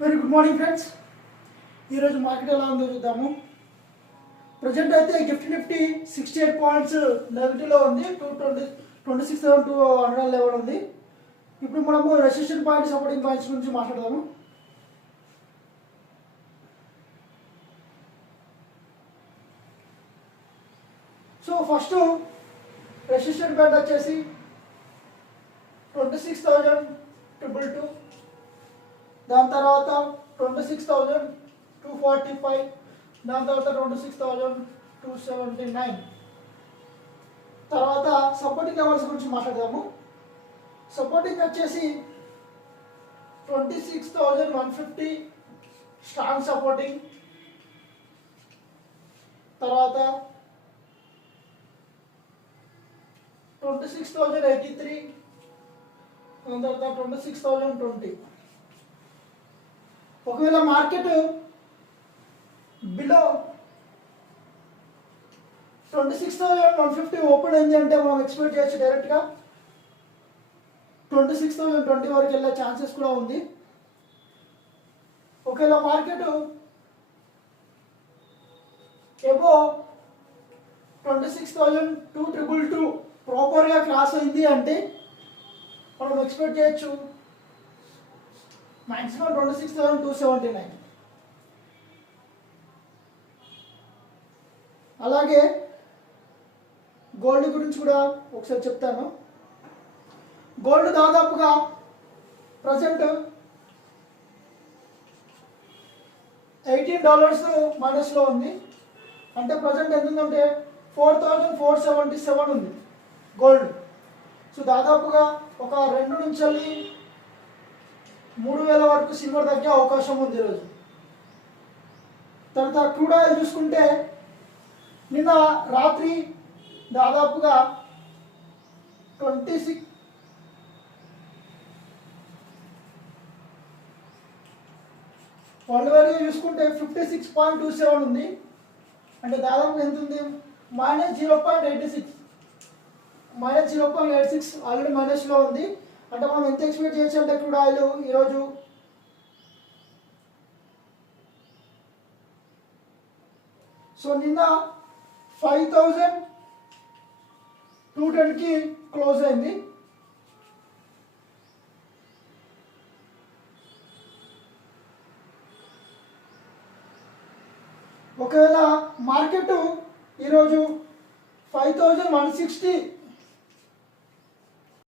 Very good morning friends. ఈరోజు market ఎలా ఉందో చూద్దాము. ప్రజెంట్ అయితే గిఫ్ట్ నిఫ్టీ 68 పాయింట్స్ నెగిటివ్లో ఉంది. 26,211 ఉంది. ఇప్పుడు మనము రెసిస్టెంట్ పాయింట్స్ సపోర్టింగ్ పాయింట్స్ గురించి మాట్లాడదాము. సో ఫస్ట్ రెసిస్టెంట్ బ్యాండ్ వచ్చేసి 26,222, దాని తర్వాత 26,245, దాని తర్వాత 26,279. తర్వాత సపోర్టింగ్ లెవెల్స్ గురించి మాట్లాడదాము. సపోర్టింగ్ వచ్చేసి 26,150 స్ట్రాంగ్ సపోర్టింగ్, తర్వాత 26,083, దాని తర్వాత 26,020. ఒకవేళ మార్కెట్ బిలో 26,150 ఓపెన్ అయింది అంటే మనం ఎక్స్పెక్ట్ చేయొచ్చు డైరెక్ట్గా 26,020 వరకు వెళ్ళే ఛాన్సెస్ కూడా ఉంది. ఒకవేళ మార్కెట్ ఎబో 26,222 ప్రాపర్గా క్రాస్ అయింది అంటే మనం ఎక్స్పెక్ట్ చేయొచ్చు మాక్సిమం 26,279. అలాగే గోల్డ్ గురించి కూడా ఒకసారి చెప్తాను. గోల్డ్ దాదాపుగా ప్రజెంట్ $18 మైనస్లో ఉంది. అంటే ప్రజెంట్ ఎంత ఉందంటే 4,477 ఉంది గోల్డ్. సో దాదాపుగా ఒక 2 నుంచి 3,000 వరకు సిల్వర్ తగ్గే అవకాశం ఉంది ఈరోజు. తర్వాత క్రూడ్ ఆయిల్ చూసుకుంటే నిన్న రాత్రి దాదాపుగా 26 వరల్డ్ వైడ్గా చూసుకుంటే 56.27 ఉంది. అంటే దాదాపు ఎంత ఉంది? -0.86 ఆల్రెడీ మైనస్లో ఉంది. అంటే మనం ఎంత ఎక్స్పెక్ట్ చేయొచ్చు అంటే క్రూడ్ ఆయిల్ ఈరోజు సో నిన్న 5,210కి క్లోజ్ అయింది. ఒకవేళ మార్కెట్ ఈరోజు 5,160